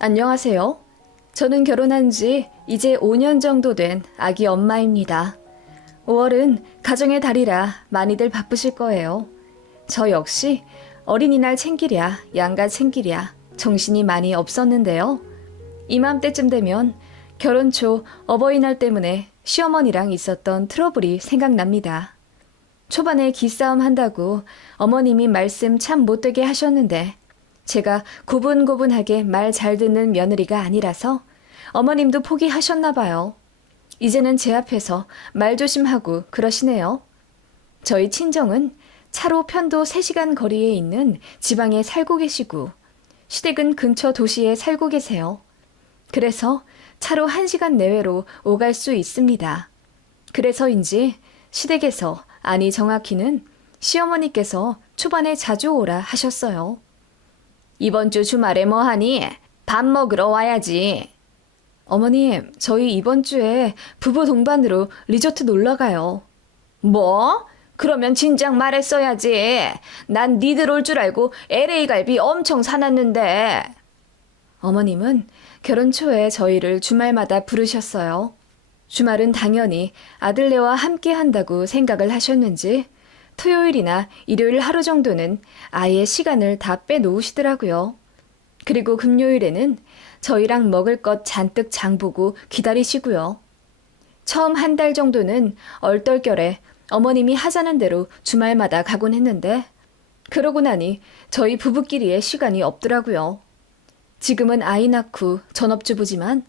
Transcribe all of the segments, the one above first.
안녕하세요. 저는 결혼한 지 이제 5년 정도 된 아기 엄마입니다. 5월은 가정의 달이라 많이들 바쁘실 거예요. 저 역시 어린이날 챙기랴, 양가 챙기랴 정신이 많이 없었는데요. 이맘때쯤 되면 결혼 초 어버이날 때문에 시어머니랑 있었던 트러블이 생각납니다. 초반에 기싸움 한다고 어머님이 말씀 참 못되게 하셨는데 제가 고분고분하게 말 잘 듣는 며느리가 아니라서 어머님도 포기하셨나 봐요. 이제는 제 앞에서 말 조심하고 그러시네요. 저희 친정은 차로 편도 3시간 거리에 있는 지방에 살고 계시고 시댁은 근처 도시에 살고 계세요. 그래서 차로 1시간 내외로 오갈 수 있습니다. 그래서인지 시댁에서, 아니 정확히는 시어머니께서 초반에 자주 오라 하셨어요. 이번 주 주말에 뭐하니? 밥 먹으러 와야지. 어머님, 저희 이번 주에 부부 동반으로 리조트 놀러 가요. 뭐? 그러면 진작 말했어야지. 난 니들 올 줄 알고 LA 갈비 엄청 사놨는데. 어머님은 결혼 초에 저희를 주말마다 부르셨어요. 주말은 당연히 아들네와 함께 한다고 생각을 하셨는지 토요일이나 일요일 하루 정도는 아예 시간을 다 빼놓으시더라고요. 그리고 금요일에는 저희랑 먹을 것 잔뜩 장보고 기다리시고요. 처음 1달 정도는 얼떨결에 어머님이 하자는 대로 주말마다 가곤 했는데 그러고 나니 저희 부부끼리의 시간이 없더라고요. 지금은 아이 낳고 전업주부지만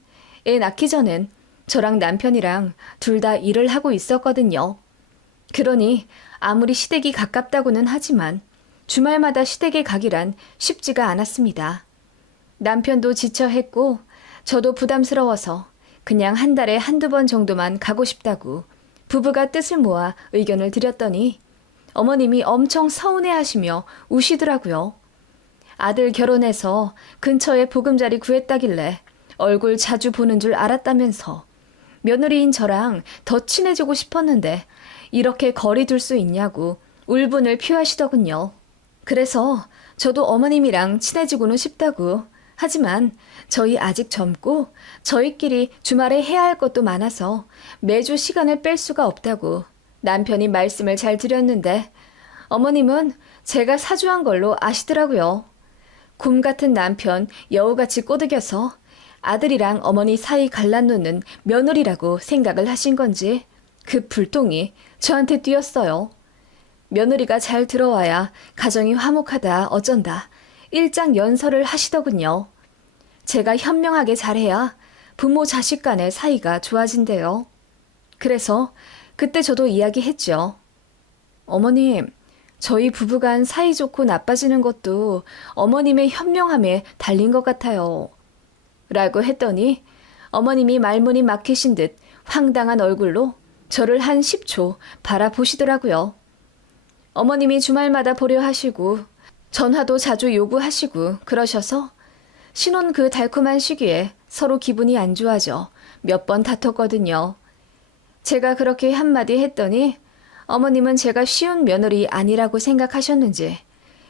애 낳기 전엔 저랑 남편이랑 둘 다 일을 하고 있었거든요. 그러니 아무리 시댁이 가깝다고는 하지만 주말마다 시댁에 가기란 쉽지가 않았습니다. 남편도 지쳐했고 저도 부담스러워서 그냥 1달에 1~2번 정도만 가고 싶다고 부부가 뜻을 모아 의견을 드렸더니 어머님이 엄청 서운해하시며 우시더라고요. 아들 결혼해서 근처에 보금자리 구했다길래 얼굴 자주 보는 줄 알았다면서 며느리인 저랑 더 친해지고 싶었는데 이렇게 거리 둘 수 있냐고 울분을 표하시더군요. 그래서 저도 어머님이랑 친해지고는 싶다고 하지만 저희 아직 젊고 저희끼리 주말에 해야 할 것도 많아서 매주 시간을 뺄 수가 없다고 남편이 말씀을 잘 드렸는데 어머님은 제가 사주한 걸로 아시더라고요. 곰 같은 남편 여우같이 꼬드겨서 아들이랑 어머니 사이 갈라놓는 며느리라고 생각을 하신 건지 그 불똥이 저한테 뛰었어요. 며느리가 잘 들어와야 가정이 화목하다 어쩐다 일장연설을 하시더군요. 제가 현명하게 잘해야 부모 자식 간의 사이가 좋아진대요. 그래서 그때 저도 이야기했죠. 어머님, 저희 부부간 사이 좋고 나빠지는 것도 어머님의 현명함에 달린 것 같아요. 라고 했더니 어머님이 말문이 막히신 듯 황당한 얼굴로 저를 한 10초 바라보시더라고요. 어머님이 주말마다 보려 하시고 전화도 자주 요구하시고 그러셔서 신혼 그 달콤한 시기에 서로 기분이 안 좋아져 몇 번 다퉜거든요. 제가 그렇게 한마디 했더니 어머님은 제가 쉬운 며느리 아니라고 생각하셨는지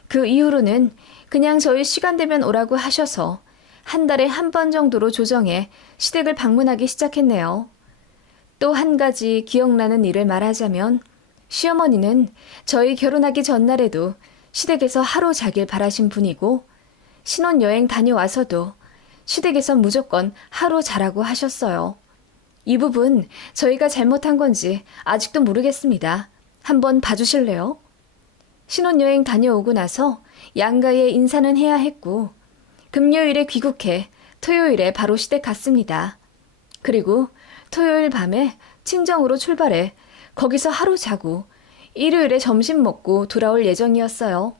그 이후로는 그냥 저희 시간 되면 오라고 하셔서 1달에 1번 정도로 조정해 시댁을 방문하기 시작했네요. 또 한 가지 기억나는 일을 말하자면 시어머니는 저희 결혼하기 전날에도 시댁에서 하루 자길 바라신 분이고 신혼여행 다녀와서도 시댁에서 무조건 하루 자라고 하셨어요. 이 부분 저희가 잘못한 건지 아직도 모르겠습니다. 한번 봐주실래요? 신혼여행 다녀오고 나서 양가에 인사는 해야 했고 금요일에 귀국해 토요일에 바로 시댁 갔습니다. 그리고 토요일 밤에 친정으로 출발해 거기서 하루 자고 일요일에 점심 먹고 돌아올 예정이었어요.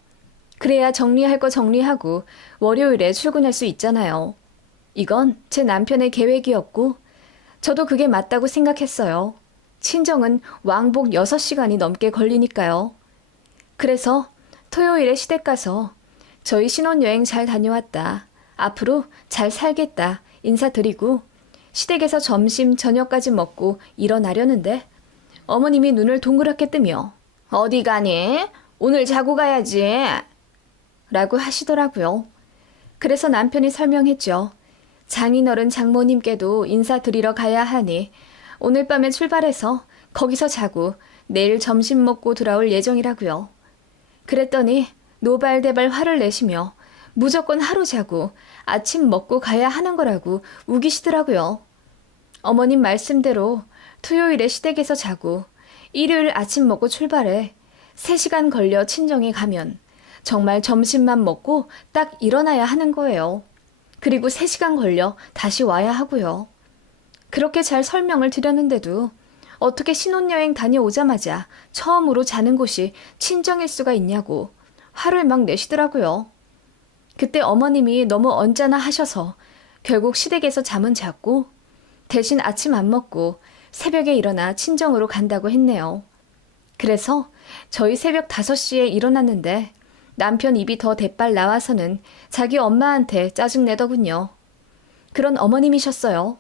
그래야 정리할 거 정리하고 월요일에 출근할 수 있잖아요. 이건 제 남편의 계획이었고 저도 그게 맞다고 생각했어요. 친정은 왕복 6시간이 넘게 걸리니까요. 그래서 토요일에 시댁 가서 저희 신혼여행 잘 다녀왔다. 앞으로 잘 살겠다. 인사드리고 시댁에서 점심, 저녁까지 먹고 일어나려는데 어머님이 눈을 동그랗게 뜨며 어디 가니? 오늘 자고 가야지. 라고 하시더라고요. 그래서 남편이 설명했죠. 장인어른 장모님께도 인사드리러 가야 하니 오늘 밤에 출발해서 거기서 자고 내일 점심 먹고 돌아올 예정이라고요. 그랬더니 노발대발 화를 내시며 무조건 하루 자고 아침 먹고 가야 하는 거라고 우기시더라고요. 어머님 말씀대로 토요일에 시댁에서 자고 일요일 아침 먹고 출발해 3시간 걸려 친정에 가면 정말 점심만 먹고 딱 일어나야 하는 거예요. 그리고 3시간 걸려 다시 와야 하고요. 그렇게 잘 설명을 드렸는데도 어떻게 신혼여행 다녀오자마자 처음으로 자는 곳이 친정일 수가 있냐고 화를 막 내시더라고요. 그때 어머님이 너무 언짢아 하셔서 결국 시댁에서 잠은 잤고 대신 아침 안 먹고 새벽에 일어나 친정으로 간다고 했네요. 그래서 저희 새벽 5시에 일어났는데 남편 입이 더 대빨 나와서는 자기 엄마한테 짜증내더군요. 그런 어머님이셨어요.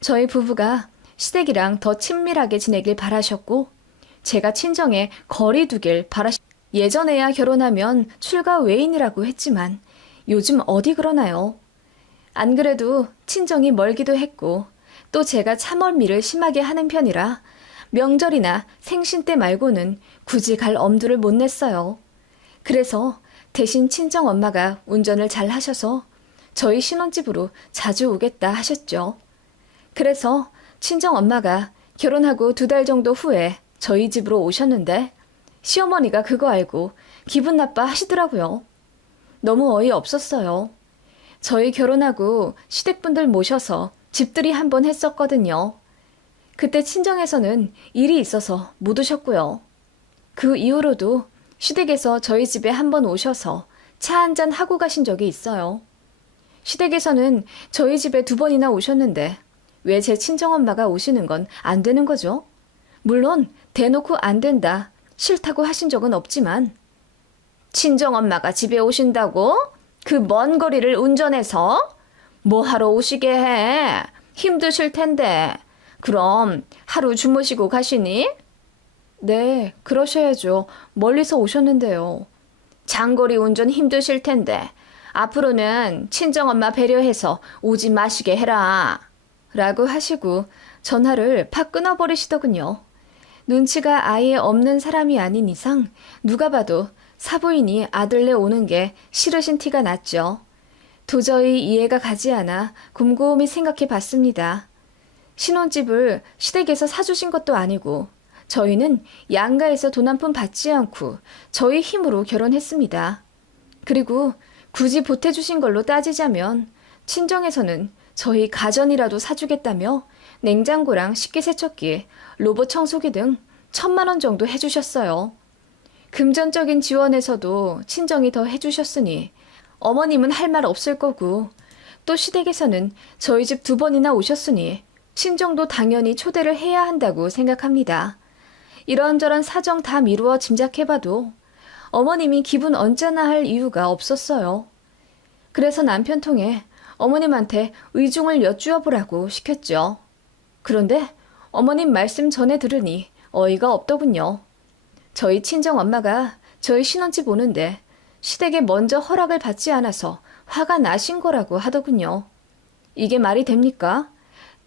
저희 부부가 시댁이랑 더 친밀하게 지내길 바라셨고 제가 친정에 거리 두길 예전에야 결혼하면 출가 외인이라고 했지만 요즘 어디 그러나요? 안 그래도 친정이 멀기도 했고 또 제가 차멀미를 심하게 하는 편이라 명절이나 생신 때 말고는 굳이 갈 엄두를 못 냈어요. 그래서 대신 친정 엄마가 운전을 잘 하셔서 저희 신혼집으로 자주 오겠다 하셨죠. 그래서 친정 엄마가 결혼하고 2달 정도 후에 저희 집으로 오셨는데 시어머니가 그거 알고 기분 나빠 하시더라고요. 너무 어이없었어요. 저희 결혼하고 시댁분들 모셔서 집들이 한번 했었거든요. 그때 친정에서는 일이 있어서 못 오셨고요. 그 이후로도 시댁에서 저희 집에 한번 오셔서 차 한잔 하고 가신 적이 있어요. 시댁에서는 저희 집에 2번이나 오셨는데 왜 제 친정엄마가 오시는 건 안 되는 거죠? 물론 대놓고 안 된다, 싫다고 하신 적은 없지만 친정엄마가 집에 오신다고? 그 먼 거리를 운전해서? 뭐 하러 오시게 해? 힘드실 텐데. 그럼 하루 주무시고 가시니? 네, 그러셔야죠. 멀리서 오셨는데요. 장거리 운전 힘드실 텐데 앞으로는 친정엄마 배려해서 오지 마시게 해라. 라고 하시고 전화를 팍 끊어버리시더군요. 눈치가 아예 없는 사람이 아닌 이상 누가 봐도 사부인이 아들네 오는 게 싫으신 티가 났죠. 도저히 이해가 가지 않아 곰곰이 생각해 봤습니다. 신혼집을 시댁에서 사주신 것도 아니고 저희는 양가에서 돈 한 푼 받지 않고 저희 힘으로 결혼했습니다. 그리고 굳이 보태주신 걸로 따지자면 친정에서는 저희 가전이라도 사주겠다며 냉장고랑 식기세척기, 로봇 청소기 등 1,000만 원 정도 해주셨어요. 금전적인 지원에서도 친정이 더 해주셨으니 어머님은 할 말 없을 거고 또 시댁에서는 저희 집 2번이나 오셨으니 친정도 당연히 초대를 해야 한다고 생각합니다. 이런저런 사정 다 미루어 짐작해봐도 어머님이 기분 언짢아 할 이유가 없었어요. 그래서 남편 통해 어머님한테 의중을 여쭈어보라고 시켰죠. 그런데 어머님 말씀 전에 들으니 어이가 없더군요. 저희 친정엄마가 저희 신혼집 오는데 시댁에 먼저 허락을 받지 않아서 화가 나신 거라고 하더군요. 이게 말이 됩니까?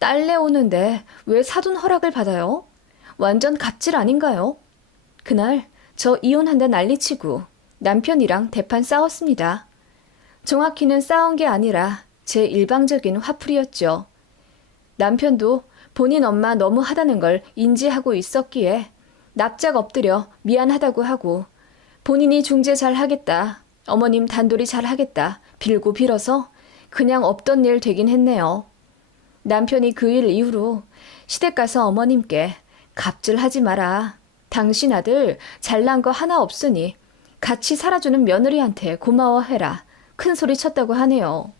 딸내 오는데 왜 사돈 허락을 받아요? 완전 갑질 아닌가요? 그날 저 이혼한다 난리치고 남편이랑 대판 싸웠습니다. 정확히는 싸운 게 아니라 제 일방적인 화풀이였죠. 남편도 본인 엄마 너무 하다는 걸 인지하고 있었기에 납작 엎드려 미안하다고 하고 본인이 중재 잘 하겠다, 어머님 단돌이 잘 하겠다 빌고 빌어서 그냥 없던 일 되긴 했네요. 남편이 그 일 이후로 시댁 가서 어머님께 갑질하지 마라. 당신 아들 잘난 거 하나 없으니 같이 살아주는 며느리한테 고마워해라. 큰 소리 쳤다고 하네요.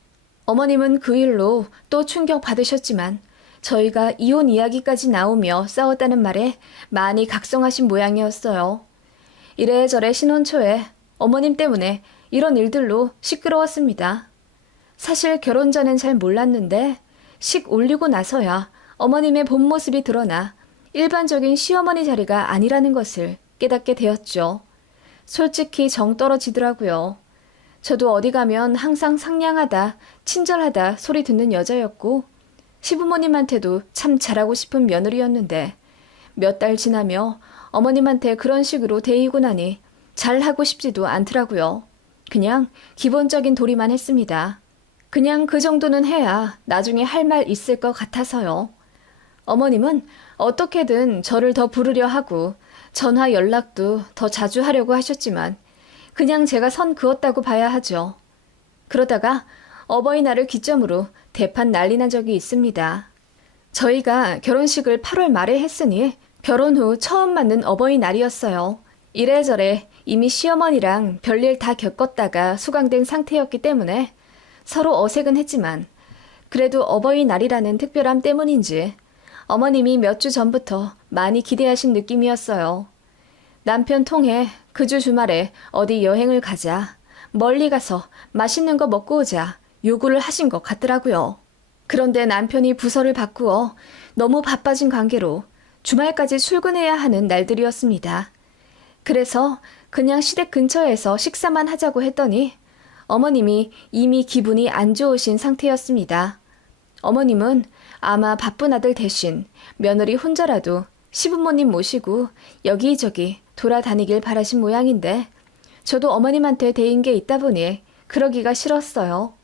어머님은 그 일로 또 충격 받으셨지만 저희가 이혼 이야기까지 나오며 싸웠다는 말에 많이 각성하신 모양이었어요. 이래저래 신혼 초에 어머님 때문에 이런 일들로 시끄러웠습니다. 사실 결혼 전엔 잘 몰랐는데 식 올리고 나서야 어머님의 본 모습이 드러나 일반적인 시어머니 자리가 아니라는 것을 깨닫게 되었죠. 솔직히 정 떨어지더라고요. 저도 어디 가면 항상 상냥하다, 친절하다 소리 듣는 여자였고 시부모님한테도 참 잘하고 싶은 며느리였는데 몇 달 지나며 어머님한테 그런 식으로 대이고 나니 잘하고 싶지도 않더라고요. 그냥 기본적인 도리만 했습니다. 그냥 그 정도는 해야 나중에 할 말 있을 것 같아서요. 어머님은 어떻게든 저를 더 부르려 하고 전화 연락도 더 자주 하려고 하셨지만 그냥 제가 선 그었다고 봐야 하죠. 그러다가 어버이날을 기점으로 대판 난리 난 적이 있습니다. 저희가 결혼식을 8월 말에 했으니 결혼 후 처음 맞는 어버이날이었어요. 이래저래 이미 시어머니랑 별일 다 겪었다가 수강된 상태였기 때문에 서로 어색은 했지만 그래도 어버이날이라는 특별함 때문인지 어머님이 몇 주 전부터 많이 기대하신 느낌이었어요. 남편 통해 그 주 주말에 어디 여행을 가자, 멀리 가서 맛있는 거 먹고 오자 요구를 하신 것 같더라고요. 그런데 남편이 부서를 바꾸어 너무 바빠진 관계로 주말까지 출근해야 하는 날들이었습니다. 그래서 그냥 시댁 근처에서 식사만 하자고 했더니 어머님이 이미 기분이 안 좋으신 상태였습니다. 어머님은 아마 바쁜 아들 대신 며느리 혼자라도 시부모님 모시고 여기저기 돌아다니길 바라신 모양인데 저도 어머님한테 대인 게 있다 보니 그러기가 싫었어요.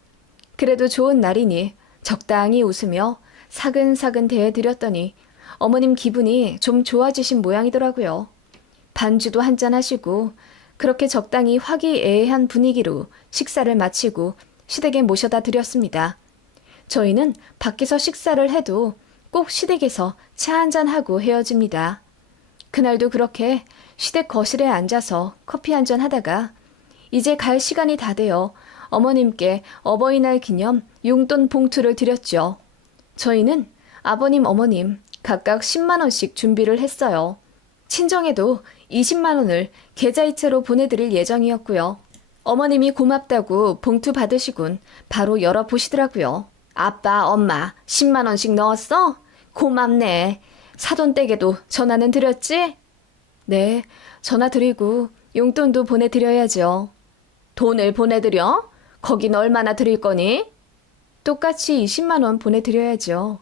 그래도 좋은 날이니 적당히 웃으며 사근사근 대해드렸더니 어머님 기분이 좀 좋아지신 모양이더라고요. 반주도 한잔 하시고 그렇게 적당히 화기애애한 분위기로 식사를 마치고 시댁에 모셔다 드렸습니다. 저희는 밖에서 식사를 해도 꼭 시댁에서 차 한잔하고 헤어집니다. 그날도 그렇게 시댁 거실에 앉아서 커피 한잔 하다가 이제 갈 시간이 다 되어 어머님께 어버이날 기념 용돈 봉투를 드렸죠. 저희는 아버님, 어머님 각각 10만 원씩 준비를 했어요. 친정에도 20만 원을 계좌이체로 보내드릴 예정이었고요. 어머님이 고맙다고 봉투 받으시곤 바로 열어보시더라고요. 아빠, 엄마 10만 원씩 넣었어? 고맙네. 사돈댁에도 전화는 드렸지? 네, 전화 드리고 용돈도 보내드려야죠. 돈을 보내드려? 거긴 얼마나 드릴 거니? 똑같이 20만 원 보내드려야죠.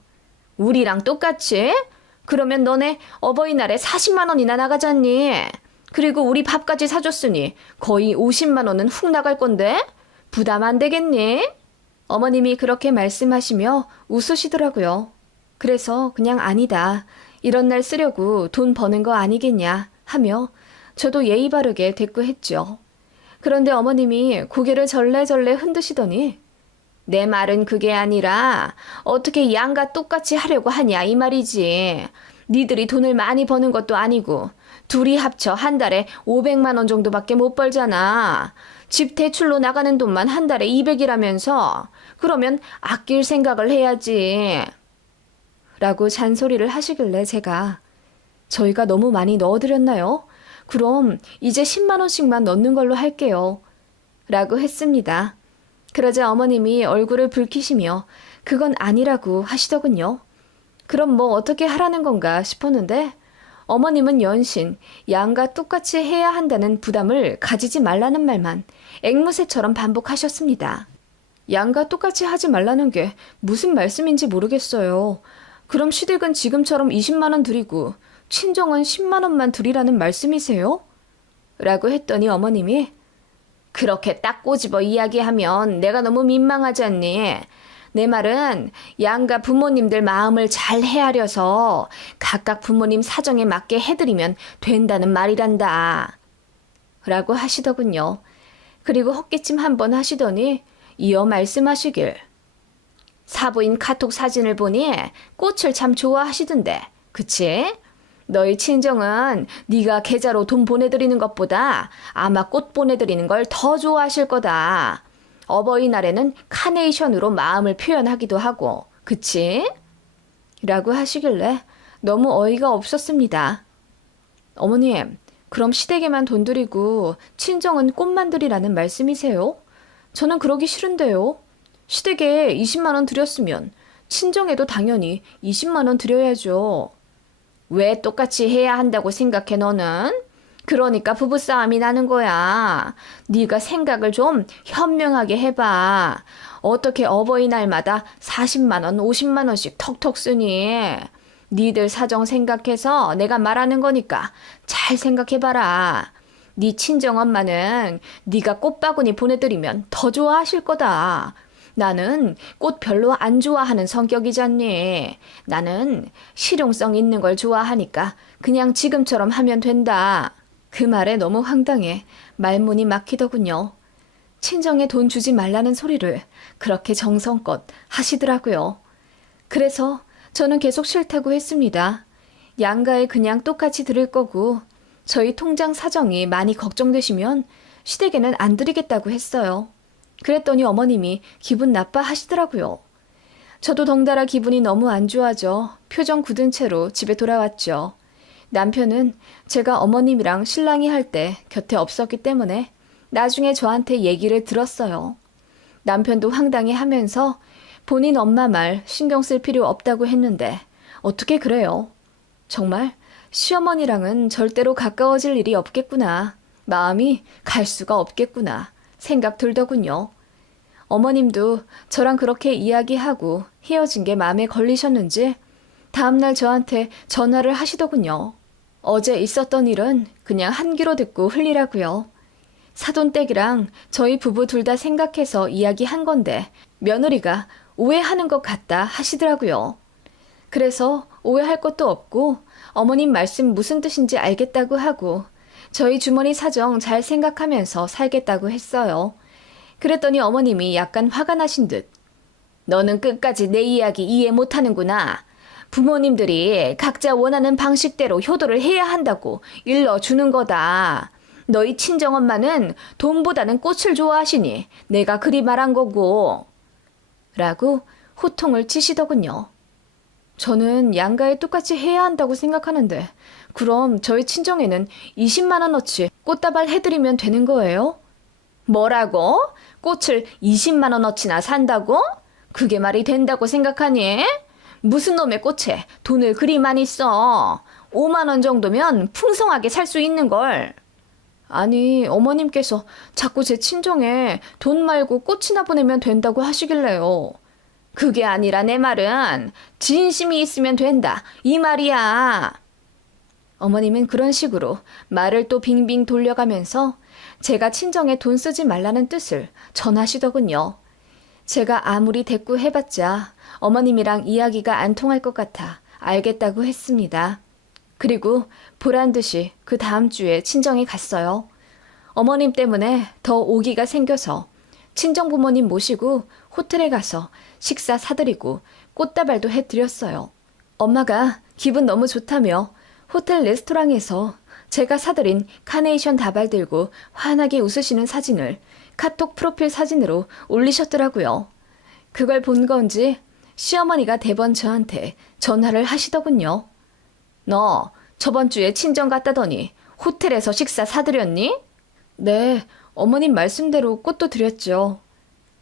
우리랑 똑같이? 그러면 너네 어버이날에 40만 원이나 나가잖니. 그리고 우리 밥까지 사줬으니 거의 50만 원은 훅 나갈 건데? 부담 안 되겠니? 어머님이 그렇게 말씀하시며 웃으시더라고요. 그래서 그냥 아니다. 이런 날 쓰려고 돈 버는 거 아니겠냐 하며 저도 예의 바르게 대꾸했죠. 그런데 어머님이 고개를 절레절레 흔드시더니 내 말은 그게 아니라 어떻게 양과 똑같이 하려고 하냐 이 말이지. 니들이 돈을 많이 버는 것도 아니고 둘이 합쳐 한 달에 500만 원 정도밖에 못 벌잖아. 집 대출로 나가는 돈만 한 달에 200이라면서 그러면 아낄 생각을 해야지. 라고 잔소리를 하시길래 제가 저희가 너무 많이 넣어드렸나요? 그럼 이제 10만 원씩만 넣는 걸로 할게요. 라고 했습니다. 그러자 어머님이 얼굴을 붉히시며 그건 아니라고 하시더군요. 그럼 뭐 어떻게 하라는 건가 싶었는데 어머님은 연신 양과 똑같이 해야 한다는 부담을 가지지 말라는 말만 앵무새처럼 반복하셨습니다. 양과 똑같이 하지 말라는 게 무슨 말씀인지 모르겠어요. 그럼 시댁은 지금처럼 20만 원 드리고 친정은 10만 원만 드리라는 말씀이세요? 라고 했더니 어머님이 그렇게 딱 꼬집어 이야기하면 내가 너무 민망하지 않니? 내 말은 양가 부모님들 마음을 잘 헤아려서 각각 부모님 사정에 맞게 해드리면 된다는 말이란다. 라고 하시더군요. 그리고 헛기침 한번 하시더니 이어 말씀하시길. 사부인 카톡 사진을 보니 꽃을 참 좋아하시던데. 그치? 너희 친정은 네가 계좌로 돈 보내드리는 것보다 아마 꽃 보내드리는 걸 더 좋아하실 거다. 어버이날에는 카네이션으로 마음을 표현하기도 하고. 그치? 라고 하시길래 너무 어이가 없었습니다. 어머님, 그럼 시댁에만 돈 드리고 친정은 꽃만 드리라는 말씀이세요? 저는 그러기 싫은데요. 시댁에 20만 원 드렸으면 친정에도 당연히 20만 원 드려야죠. 왜 똑같이 해야 한다고 생각해 너는? 그러니까 부부싸움이 나는 거야. 네가 생각을 좀 현명하게 해봐. 어떻게 어버이날마다 40만 원, 50만 원씩 턱턱 쓰니? 니들 사정 생각해서 내가 말하는 거니까 잘 생각해봐라. 네 친정엄마는 네가 꽃바구니 보내드리면 더 좋아하실 거다. 나는 꽃 별로 안 좋아하는 성격이잖니. 나는 실용성 있는 걸 좋아하니까 그냥 지금처럼 하면 된다. 그 말에 너무 황당해 말문이 막히더군요. 친정에 돈 주지 말라는 소리를 그렇게 정성껏 하시더라고요. 그래서 저는 계속 싫다고 했습니다. 양가에 그냥 똑같이 드릴 거고 저희 통장 사정이 많이 걱정되시면 시댁에는 안 드리겠다고 했어요. 그랬더니 어머님이 기분 나빠 하시더라고요. 저도 덩달아 기분이 너무 안 좋아져 표정 굳은 채로 집에 돌아왔죠. 남편은 제가 어머님이랑 신랑이 할 때 곁에 없었기 때문에 나중에 저한테 얘기를 들었어요. 남편도 황당해 하면서 본인 엄마 말 신경 쓸 필요 없다고 했는데 어떻게 그래요? 정말 시어머니랑은 절대로 가까워질 일이 없겠구나. 마음이 갈 수가 없겠구나. 생각 들더군요. 어머님도 저랑 그렇게 이야기하고 헤어진 게 마음에 걸리셨는지 다음날 저한테 전화를 하시더군요. 어제 있었던 일은 그냥 한 귀로 듣고 흘리라고요. 사돈댁이랑 저희 부부 둘 다 생각해서 이야기한 건데 며느리가 오해하는 것 같다 하시더라고요. 그래서 오해할 것도 없고 어머님 말씀 무슨 뜻인지 알겠다고 하고 저희 주머니 사정 잘 생각하면서 살겠다고 했어요. 그랬더니 어머님이 약간 화가 나신 듯 너는 끝까지 내 이야기 이해 못하는구나. 부모님들이 각자 원하는 방식대로 효도를 해야 한다고 일러주는 거다. 너희 친정엄마는 돈보다는 꽃을 좋아하시니 내가 그리 말한 거고. 라고 호통을 치시더군요. 저는 양가에 똑같이 해야 한다고 생각하는데 그럼 저희 친정에는 20만 원어치 꽃다발 해드리면 되는 거예요? 뭐라고? 꽃을 20만 원어치나 산다고? 그게 말이 된다고 생각하니? 무슨 놈의 꽃에 돈을 그리 많이 써? 5만 원 정도면 풍성하게 살 수 있는 걸. 아니, 어머님께서 자꾸 제 친정에 돈 말고 꽃이나 보내면 된다고 하시길래요. 그게 아니라 내 말은 진심이 있으면 된다. 이 말이야. 어머님은 그런 식으로 말을 또 빙빙 돌려가면서 제가 친정에 돈 쓰지 말라는 뜻을 전하시더군요. 제가 아무리 대꾸해봤자 어머님이랑 이야기가 안 통할 것 같아 알겠다고 했습니다. 그리고 보란 듯이 그 다음 주에 친정에 갔어요. 어머님 때문에 더 오기가 생겨서 친정 부모님 모시고 호텔에 가서 식사 사드리고 꽃다발도 해드렸어요. 엄마가 기분 너무 좋다며 호텔 레스토랑에서 제가 사드린 카네이션 다발 들고 환하게 웃으시는 사진을 카톡 프로필 사진으로 올리셨더라고요. 그걸 본 건지 시어머니가 대번 저한테 전화를 하시더군요. 너 저번 주에 친정 갔다더니 호텔에서 식사 사드렸니? 네, 어머님 말씀대로 꽃도 드렸죠.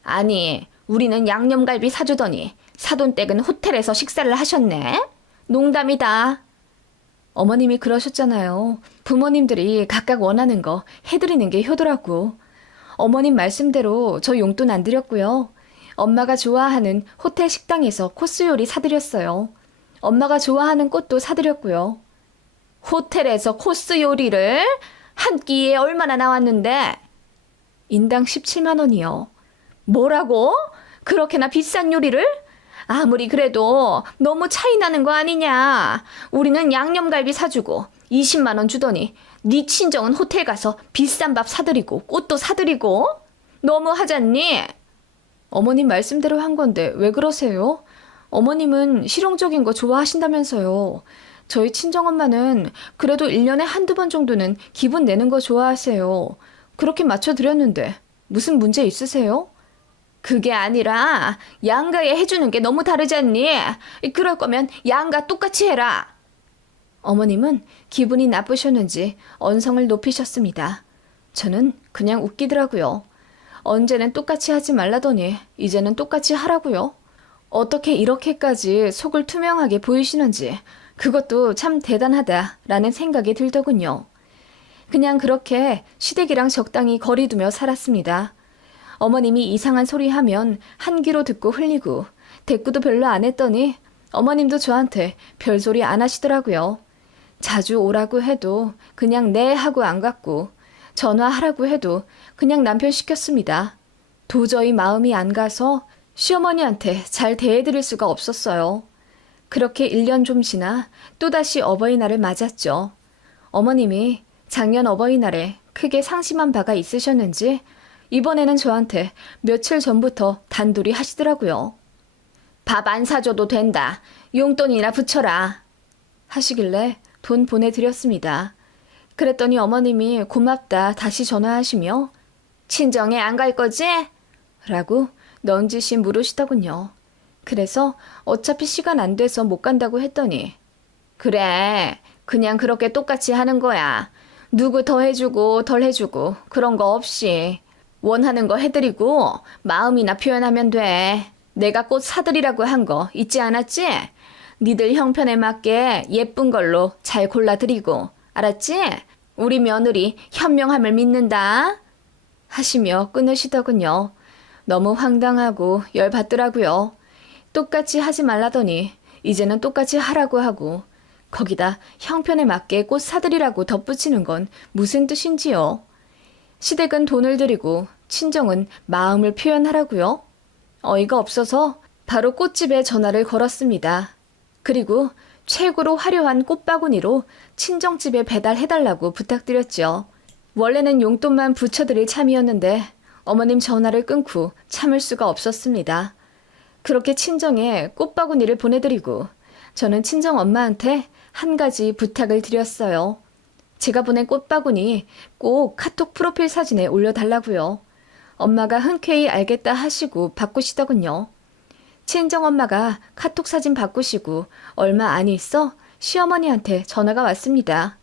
아니, 우리는 양념갈비 사주더니 사돈댁은 호텔에서 식사를 하셨네? 농담이다. 어머님이 그러셨잖아요. 부모님들이 각각 원하는 거 해드리는 게 효도라고. 어머님 말씀대로 저 용돈 안 드렸고요. 엄마가 좋아하는 호텔 식당에서 코스 요리 사드렸어요. 엄마가 좋아하는 꽃도 사드렸고요. 호텔에서 코스 요리를? 한 끼에 얼마나 나왔는데? 인당 17만 원이요. 뭐라고? 그렇게나 비싼 요리를? 아무리 그래도 너무 차이 나는 거 아니냐. 우리는 양념갈비 사주고 20만 원 주더니 네 친정은 호텔 가서 비싼 밥 사드리고 꽃도 사드리고 너무 하잖니? 어머님 말씀대로 한 건데 왜 그러세요? 어머님은 실용적인 거 좋아하신다면서요. 저희 친정엄마는 그래도 1년에 한두 번 정도는 기분 내는 거 좋아하세요. 그렇게 맞춰드렸는데 무슨 문제 있으세요? 그게 아니라 양가에 해주는 게 너무 다르잖니? 그럴 거면 양가 똑같이 해라. 어머님은 기분이 나쁘셨는지 언성을 높이셨습니다. 저는 그냥 웃기더라고요. 언제는 똑같이 하지 말라더니 이제는 똑같이 하라고요. 어떻게 이렇게까지 속을 투명하게 보이시는지 그것도 참 대단하다라는 생각이 들더군요. 그냥 그렇게 시댁이랑 적당히 거리 두며 살았습니다. 어머님이 이상한 소리 하면 한 귀로 듣고 흘리고 대꾸도 별로 안 했더니 어머님도 저한테 별소리 안 하시더라고요. 자주 오라고 해도 그냥 네 하고 안 갔고 전화하라고 해도 그냥 남편 시켰습니다. 도저히 마음이 안 가서 시어머니한테 잘 대해드릴 수가 없었어요. 그렇게 1년 좀 지나 또다시 어버이날을 맞았죠. 어머님이 작년 어버이날에 크게 상심한 바가 있으셨는지 이번에는 저한테 며칠 전부터 단둘이 하시더라고요. 밥 안 사줘도 된다. 용돈이나 붙여라. 하시길래 돈 보내드렸습니다. 그랬더니 어머님이 고맙다 다시 전화하시며 친정에 안 갈 거지? 라고 넌지시 물으시더군요. 그래서 어차피 시간 안 돼서 못 간다고 했더니 그래, 그냥 그렇게 똑같이 하는 거야. 누구 더 해주고 덜 해주고 그런 거 없이 원하는 거 해드리고 마음이나 표현하면 돼. 내가 꽃 사드리라고 한 거 잊지 않았지? 니들 형편에 맞게 예쁜 걸로 잘 골라드리고 알았지? 우리 며느리 현명함을 믿는다. 하시며 끊으시더군요. 너무 황당하고 열받더라고요. 똑같이 하지 말라더니 이제는 똑같이 하라고 하고 거기다 형편에 맞게 꽃 사드리라고 덧붙이는 건 무슨 뜻인지요? 시댁은 돈을 들이고 친정은 마음을 표현하라고요? 어이가 없어서 바로 꽃집에 전화를 걸었습니다. 그리고 최고로 화려한 꽃바구니로 친정집에 배달해달라고 부탁드렸죠. 원래는 용돈만 붙여드릴 참이었는데 어머님 전화를 끊고 참을 수가 없었습니다. 그렇게 친정에 꽃바구니를 보내드리고 저는 친정 엄마한테 한 가지 부탁을 드렸어요. 제가 보낸 꽃바구니 꼭 카톡 프로필 사진에 올려달라고요. 엄마가 흔쾌히 알겠다 하시고 바꾸시더군요. 친정엄마가 카톡 사진 바꾸시고 얼마 안 있어 시어머니한테 전화가 왔습니다.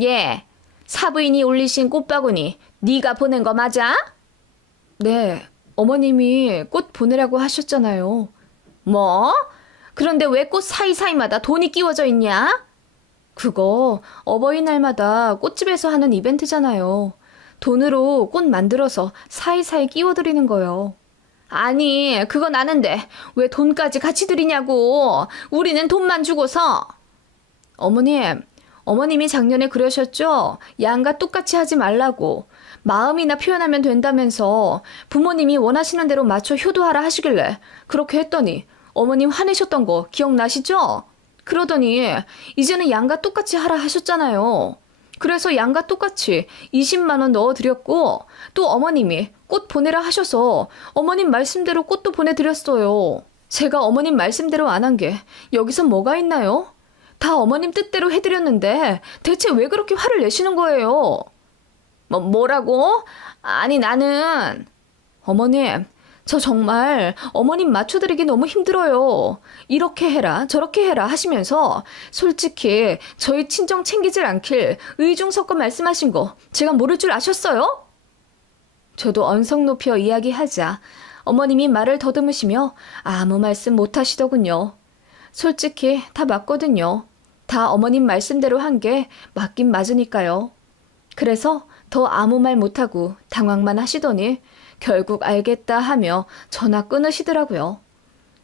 예, 사부인이 올리신 꽃바구니 네가 보낸 거 맞아? 네, 어머님이 꽃 보내라고 하셨잖아요. 뭐? 그런데 왜 꽃 사이사이마다 돈이 끼워져 있냐? 그거 어버이날마다 꽃집에서 하는 이벤트잖아요. 돈으로 꽃 만들어서 사이사이 끼워드리는 거요. 아니, 그건 아는데 왜 돈까지 같이 드리냐고. 우리는 돈만 주고서. 어머님이 작년에 그러셨죠? 양과 똑같이 하지 말라고. 마음이나 표현하면 된다면서 부모님이 원하시는 대로 맞춰 효도하라 하시길래 그렇게 했더니 어머님 화내셨던 거 기억나시죠? 그러더니 이제는 양과 똑같이 하라 하셨잖아요. 그래서 양과 똑같이 20만 원 넣어드렸고 또 어머님이 꽃 보내라 하셔서 어머님 말씀대로 꽃도 보내드렸어요. 제가 어머님 말씀대로 안 한 게 여기서 뭐가 있나요? 다 어머님 뜻대로 해드렸는데 대체 왜 그렇게 화를 내시는 거예요? 뭐라고? 아니 나는... 어머님, 저 정말 어머님 맞춰드리기 너무 힘들어요. 이렇게 해라 저렇게 해라 하시면서 솔직히 저희 친정 챙기질 않길 의중섞어 말씀하신 거 제가 모를 줄 아셨어요? 저도 언성 높여 이야기하자 어머님이 말을 더듬으시며 아무 말씀 못 하시더군요. 솔직히 다 맞거든요. 다 어머님 말씀대로 한 게 맞긴 맞으니까요. 그래서 더 아무 말 못하고 당황만 하시더니 결국 알겠다 하며 전화 끊으시더라고요.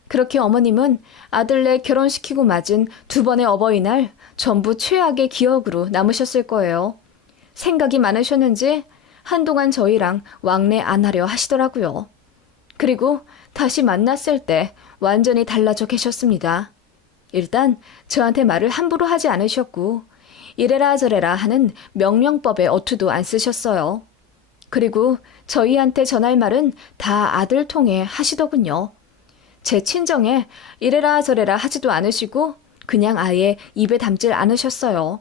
그렇게 어머님은 아들네 결혼시키고 맞은 2번의 어버이날 전부 최악의 기억으로 남으셨을 거예요. 생각이 많으셨는지 한동안 저희랑 왕래 안 하려 하시더라고요. 그리고 다시 만났을 때 완전히 달라져 계셨습니다. 일단 저한테 말을 함부로 하지 않으셨고 이래라 저래라 하는 명령법에 어투도 안 쓰셨어요. 그리고 저희한테 전할 말은 다 아들 통해 하시더군요. 제 친정에 이래라 저래라 하지도 않으시고 그냥 아예 입에 담질 않으셨어요.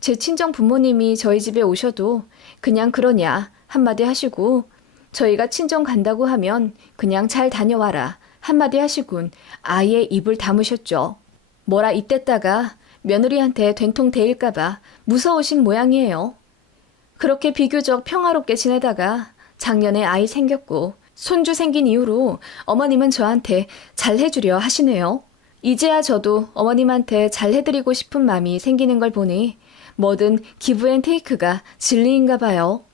제 친정 부모님이 저희 집에 오셔도 그냥 그러냐 한마디 하시고 저희가 친정 간다고 하면 그냥 잘 다녀와라 한마디 하시군 아예 입을 다무셨죠. 뭐라 입댔다가 며느리한테 된통 대일까봐 무서우신 모양이에요. 그렇게 비교적 평화롭게 지내다가 작년에 아이 생겼고 손주 생긴 이후로 어머님은 저한테 잘해주려 하시네요. 이제야 저도 어머님한테 잘해드리고 싶은 마음이 생기는 걸 보니 뭐든 기브앤테이크가 진리인가 봐요.